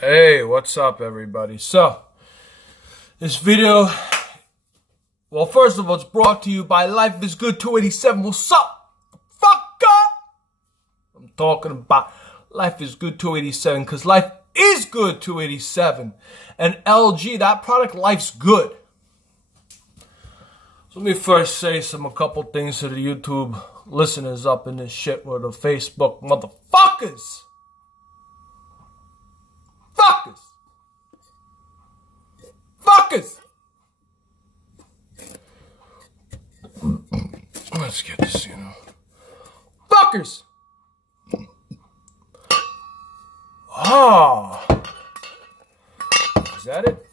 Hey, what's up, everybody? So, this video, well, first of all, it's brought to you by Life is Good 287. What's up, fucker? I'm talking about Life is Good 287 because life is good 287. And LG, that product, life's good. So, let me first say a couple things to the YouTube listeners up in this shit with the Facebook motherfuckers. Fuckers! Let's get this, Fuckers! Ah. Is that it?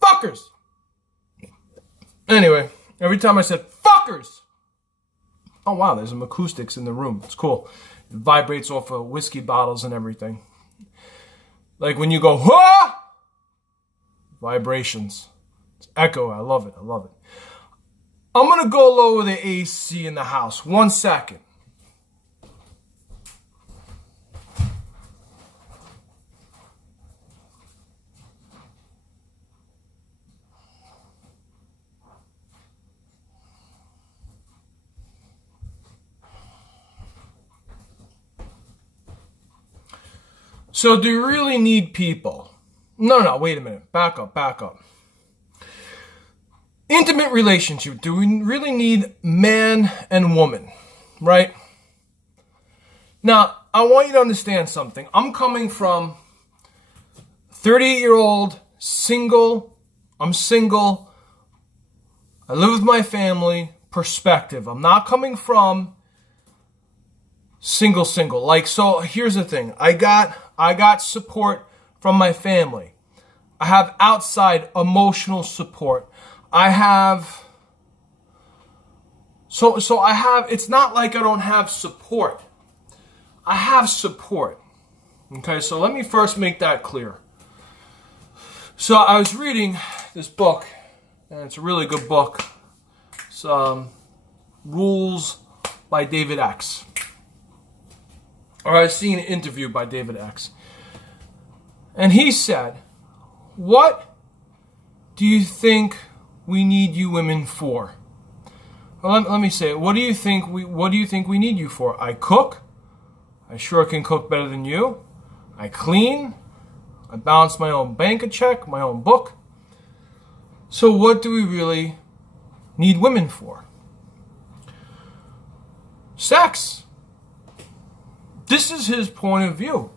Fuckers! Anyway, every time I said fuckers! Oh wow, there's some acoustics in the room. It's cool. It vibrates off of whiskey bottles and everything. Like when you go, huh? Vibrations. It's echo. I love it. I'm going to go lower the AC in the house. 1 second. So do you really need people? No, wait a minute. Back up. Intimate relationship. Do we really need man and woman? Right? Now, I want you to understand something. I'm coming from 38-year-old, single. I'm single. I live with my family perspective. I'm not coming from single. Like, so here's the thing. I got support from my family. I have outside emotional support. I have, it's not like I don't have support. I have support. Okay, so let me first make that clear. So I was reading this book, and it's a really good book. It's Rules by David X. Or I was seeing an interview by David X. And he said, what do you think we need you women for? Well, let me say it. What do you think we need you for? I cook. I sure can cook better than you. I clean. I balance my own bank check, my own book. So what do we really need women for? Sex. This is his point of view.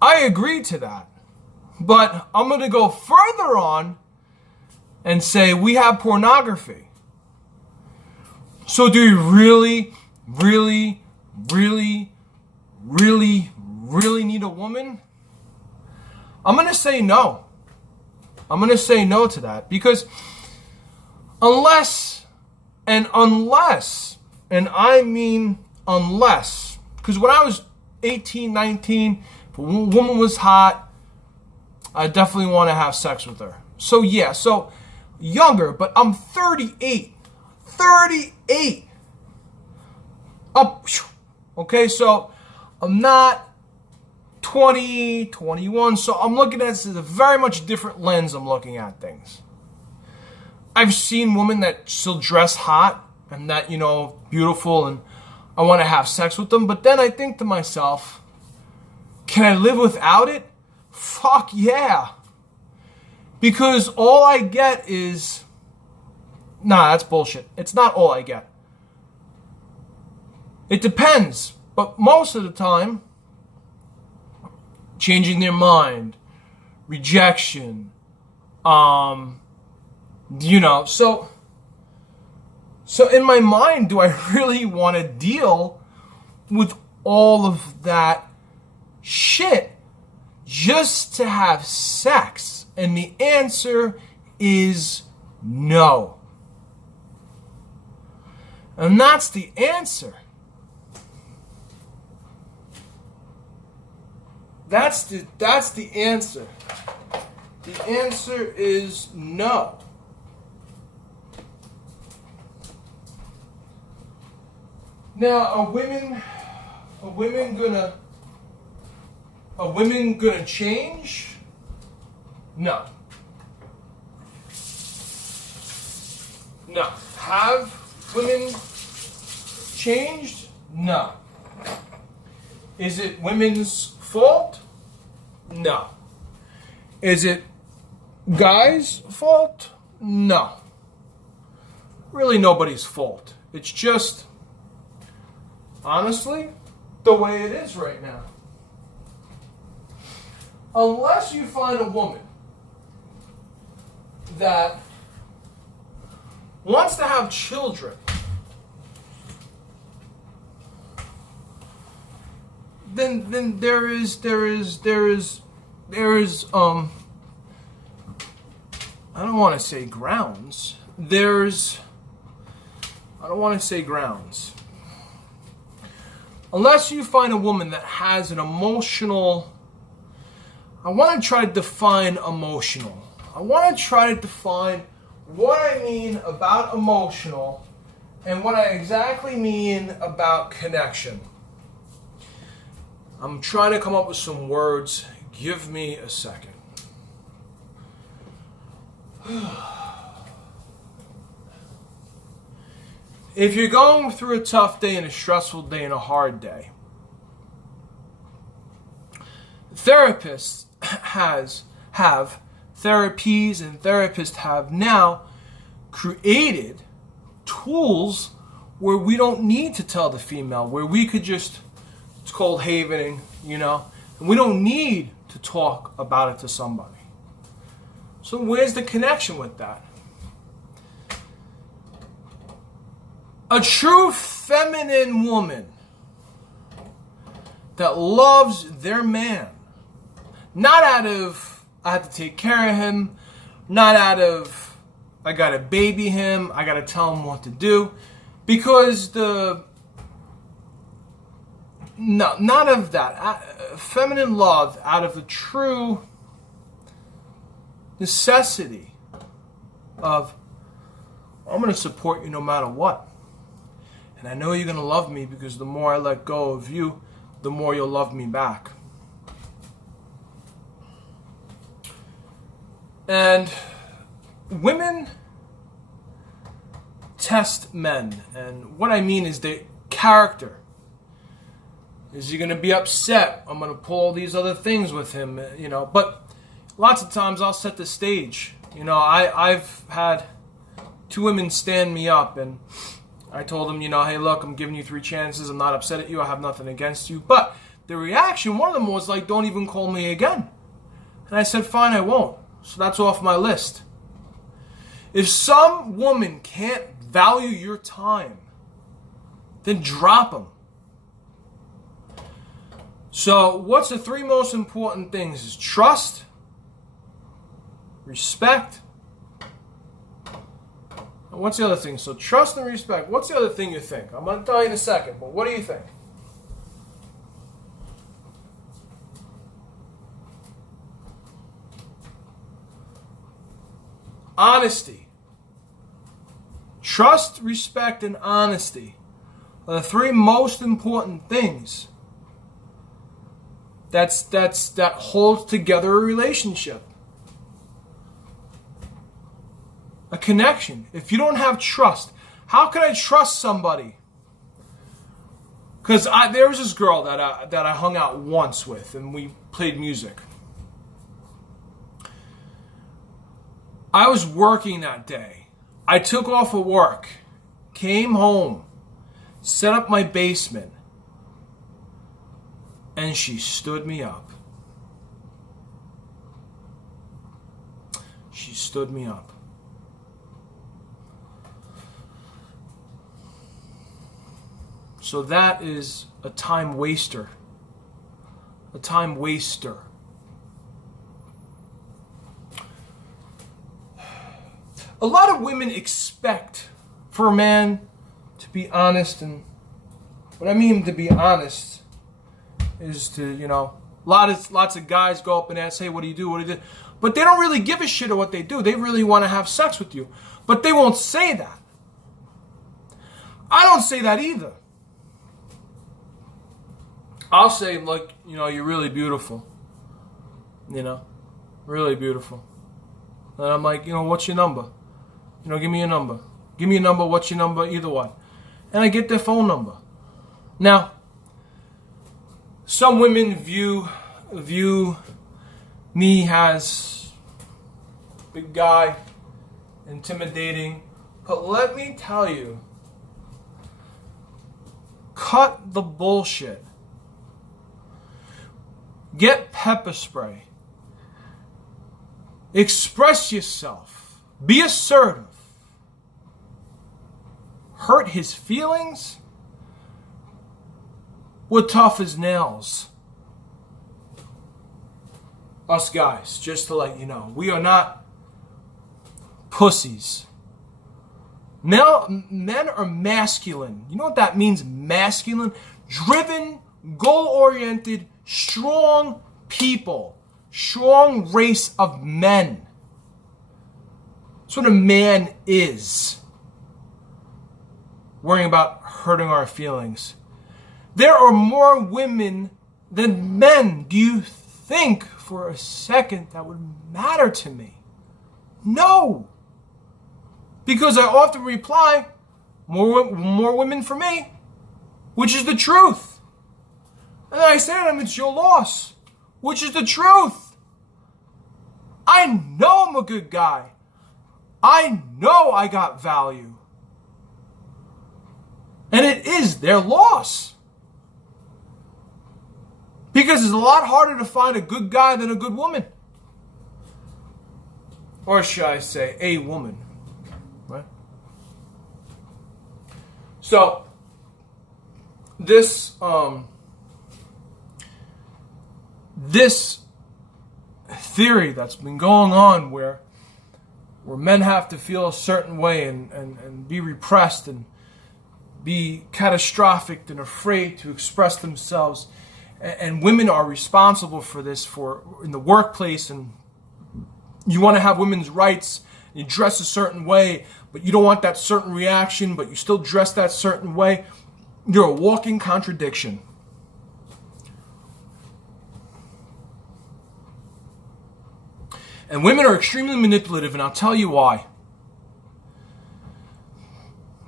I agree to that. But I'm going to go further on and say we have pornography. So do you really need a woman? I'm going to say no. I'm going to say no to that because unless, and I mean unless, because when I was 18, 19, if a woman was hot, I definitely want to have sex with her. So yeah, so younger, but I'm 38. 38. Up. Okay, so I'm not 20, 21. So I'm looking at this as a very much different lens. I'm looking at things. I've seen women that still dress hot and that, beautiful, and I want to have sex with them. But then I think to myself, can I live without it? Fuck yeah. Because all I get is... Nah, that's bullshit. It's not all I get. It depends. But most of the time, changing their mind, rejection, so in my mind, do I really want to deal with all of that shit just to have sex? And the answer is no. And that's the answer. That's the answer. The answer is no. Now, are women gonna Are women gonna change? No. No. Have women changed? No. Is it women's fault? No. Is it guys' fault? No. Really nobody's fault. It's just, honestly, the way it is right now. Unless you find a woman that wants to have children, then there is I don't want to say grounds. I don't want to say grounds. Unless you find a woman that has an emotional, I want to try to define emotional. I want to try to define what I mean about emotional and what I exactly mean about connection. I'm trying to come up with some words. Give me a second. If you're going through a tough day and a stressful day and a hard day, therapists have therapies and therapists have now created tools where we don't need to tell the female, where we could just, it's called havening, and we don't need to talk about it to somebody. So where's the connection with that? A true feminine woman that loves their man, not out of, I have to take care of him, not out of, I gotta baby him, I gotta tell him what to do, because not of that. Feminine love out of the true necessity of, I'm gonna support you no matter what. And I know you're going to love me because the more I let go of you, the more you'll love me back. And women test men. And what I mean is their character. Is he going to be upset? I'm going to pull all these other things with him, But lots of times I'll set the stage. I've had 2 women stand me up and I told them, hey, look, I'm giving you 3 chances. I'm not upset at you. I have nothing against you. But the reaction, one of them was like, don't even call me again. And I said, fine, I won't. So that's off my list. If some woman can't value your time, then drop them. So what's the 3 most important things is trust, respect. What's the other thing? So trust and respect. What's the other thing you think? I'm going to tell you in a second, but what do you think? Honesty. Trust, respect, and honesty are the 3 most important things that holds together a relationship. A connection. If you don't have trust, how can I trust somebody? Because there was this girl that I hung out once with, and we played music. I was working that day. I took off of work, came home, set up my basement, and she stood me up. She stood me up. So that is a time waster. A time waster. A lot of women expect for a man to be honest, and what I mean to be honest is to, lots of guys go up and ask, hey, what do you do? What do you do? But they don't really give a shit of what they do. They really want to have sex with you. But they won't say that. I don't say that either. I'll say, like, you're really beautiful. Really beautiful. And I'm like, what's your number? Give me your number. Give me your number, what's your number, either one. And I get their phone number. Now, some women view me as big guy, intimidating. But let me tell you, cut the bullshit. Get pepper spray. Express yourself. Be assertive. Hurt his feelings? We're tough as nails. Us guys, just to let you know, we are not pussies. Now, men are masculine. You know what that means, masculine? Driven, goal-oriented, strong people. Strong race of men. That's what a man is. Worrying about hurting our feelings. There are more women than men. Do you think for a second that would matter to me? No. Because I often reply, more women for me, which is the truth. And then I say to them, it's your loss, which is the truth. I know I'm a good guy. I know I got value. And it is their loss. Because it's a lot harder to find a good guy than a good woman. Or should I say, a woman. Right? So, this theory that's been going on where men have to feel a certain way and be repressed and be catastrophic and afraid to express themselves, and women are responsible for this in the workplace, and you want to have women's rights, you dress a certain way, but you don't want that certain reaction, but you still dress that certain way. You're a walking contradiction. And women are extremely manipulative, and I'll tell you why.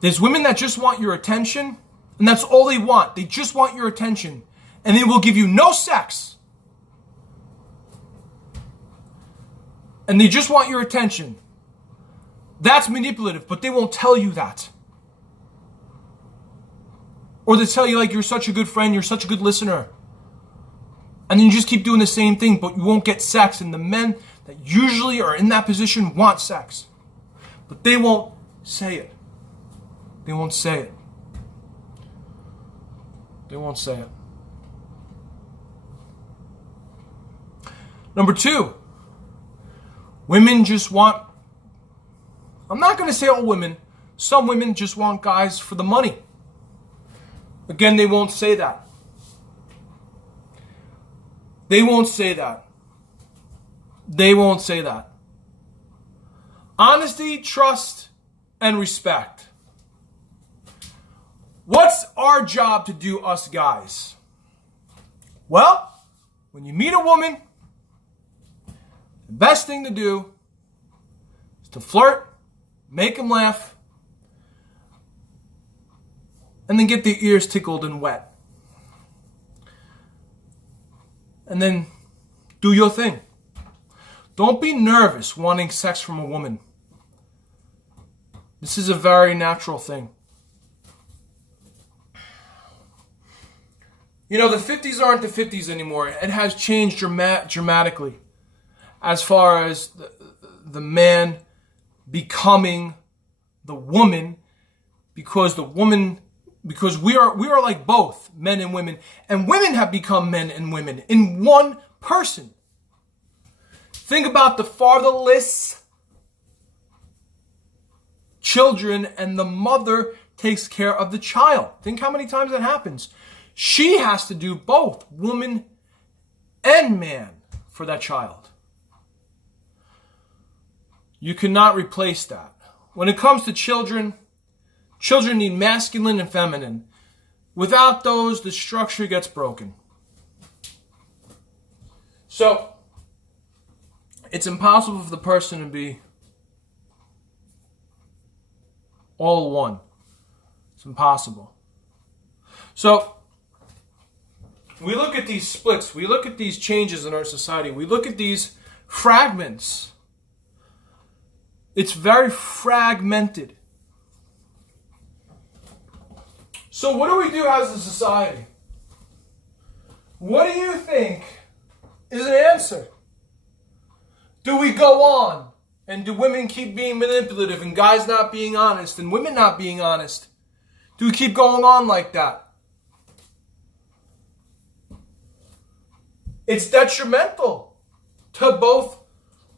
There's women that just want your attention, and that's all they want. They just want your attention, and they will give you no sex. And they just want your attention. That's manipulative, but they won't tell you that. Or they tell you like you're such a good friend, you're such a good listener. And then you just keep doing the same thing, but you won't get sex. And the men that usually are in that position want sex. But they won't say it. They won't say it. They won't say it. Number two, women just want, I'm not going to say all women, some women just want guys for the money. Again, they won't say that. They won't say that. They won't say that. Honesty, trust, and respect. What's our job to do, us guys? Well, when you meet a woman, the best thing to do is to flirt, make them laugh, and then get their ears tickled and wet. And then do your thing. Don't be nervous wanting sex from a woman. This is a very natural thing. You know, the 50s aren't the 50s anymore. It has changed dramatically as far as the man becoming the woman, because we are like both men and women, and women have become men and women in one person. Think about the fatherless children, and the mother takes care of the child. Think how many times that happens. She has to do both, woman and man, for that child. You cannot replace that. When it comes to children, children need masculine and feminine. Without those, the structure gets broken. So, it's impossible for the person to be all one. It's impossible. So, we look at these splits, we look at these changes in our society, we look at these fragments. It's very fragmented. So what do we do as a society? What do you think is an answer? Do we go on? And do women keep being manipulative and guys not being honest and women not being honest? Do we keep going on like that? It's detrimental to both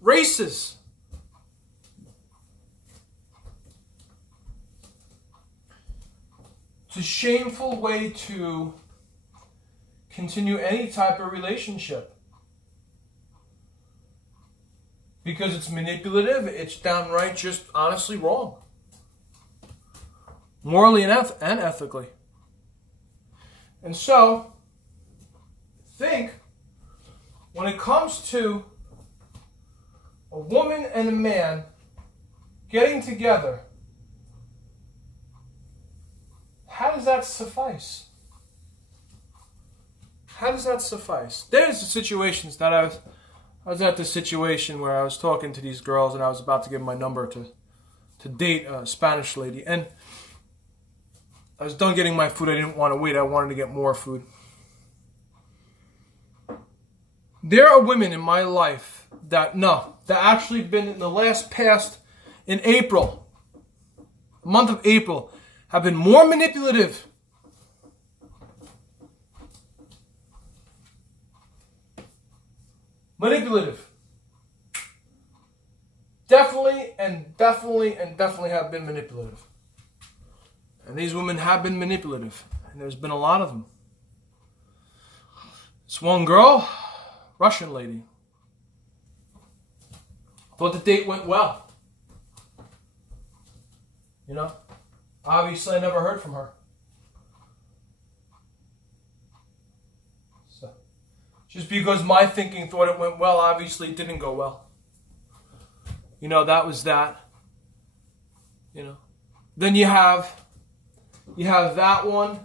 races. It's a shameful way to continue any type of relationship. Because it's manipulative, it's downright just honestly wrong. Morally and ethically. And so, think, when it comes to a woman and a man getting together, how does that suffice? How does that suffice? There's the situations that I was at the situation where I was talking to these girls and I was about to give them my number to date a Spanish lady. And I was done getting my food. I didn't want to wait. I wanted to get more food. There are women in my life that actually been in the in April, the month of April, have been more manipulative Definitely have been manipulative. And these women have been manipulative. And there's been a lot of them. This one girl, Russian lady, thought the date went well. You know? Obviously, I never heard from her. So, just because my thinking thought it went well, obviously it didn't go well. You know, that was that. You know. Then you have that one.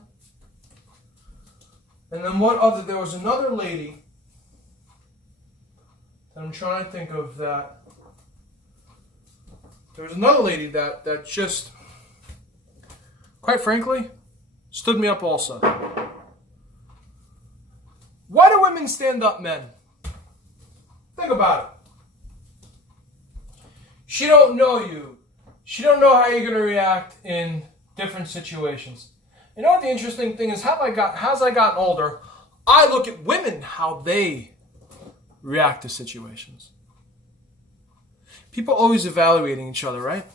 And then there was another lady that I'm trying to think of that. There was another lady that just, quite frankly, stood me up also. Why do women stand up men? Think about it. She don't know you. She don't know how you're going to react in different situations. You know what the interesting thing is? As I gotten older, I look at women, how they react to situations. People always evaluating each other, right?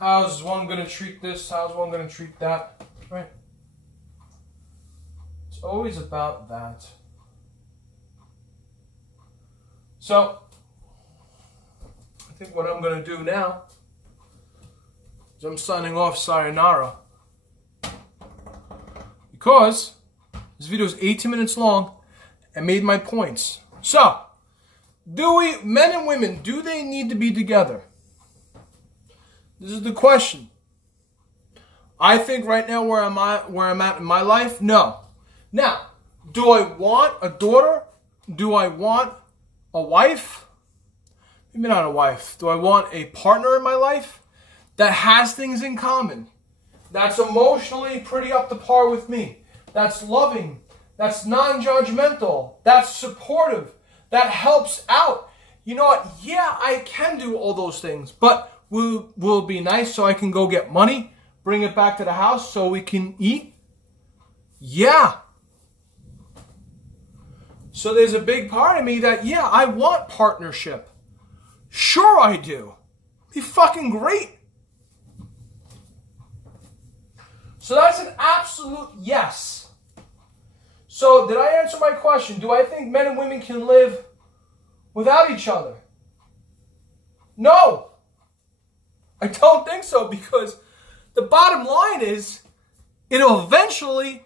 How's one going to treat this? How's one going to treat that? Right? It's always about that. So, I think what I'm going to do now is I'm signing off sayonara. Because this video is 18 minutes long and made my points. So, men and women, do they need to be together? This is the question. I think right now where I'm at in my life, no. Now, do I want a daughter? Do I want a wife? Maybe not a wife. Do I want a partner in my life that has things in common? That's emotionally pretty up to par with me. That's loving. That's non-judgmental. That's supportive. That helps out. You know what? Yeah, I can do all those things. But will it be nice so I can go get money, bring it back to the house so we can eat? Yeah. So there's a big part of me that, yeah, I want partnership. Sure I do. Be fucking great. So that's an absolute yes. So did I answer my question? Do I think men and women can live without each other? No. I don't think so, because the bottom line is it'll eventually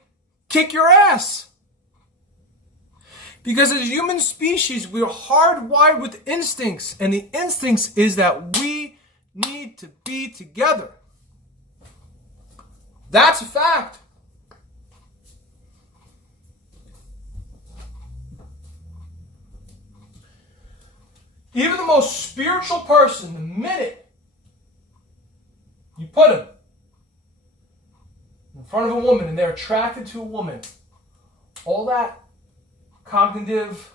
kick your ass. Because as a human species, we're hardwired with instincts. And the instincts is that we need to be together. That's a fact. Even the most spiritual person, the minute you put him in front of a woman and they're attracted to a woman, all that cognitive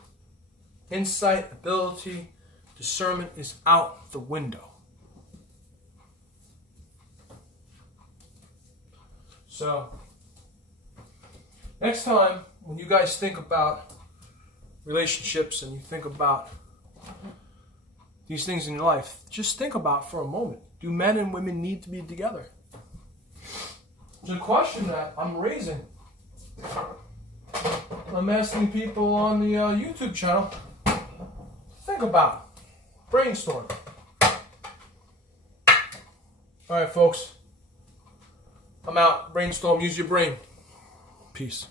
insight, ability, discernment is out the window. So, next time when you guys think about relationships and you think about these things in your life, just think about for a moment, do men and women need to be together? It's a question that I'm raising. I'm asking people on the YouTube channel. Think about it. Brainstorm. All right, folks. I'm out. Brainstorm. Use your brain. Peace.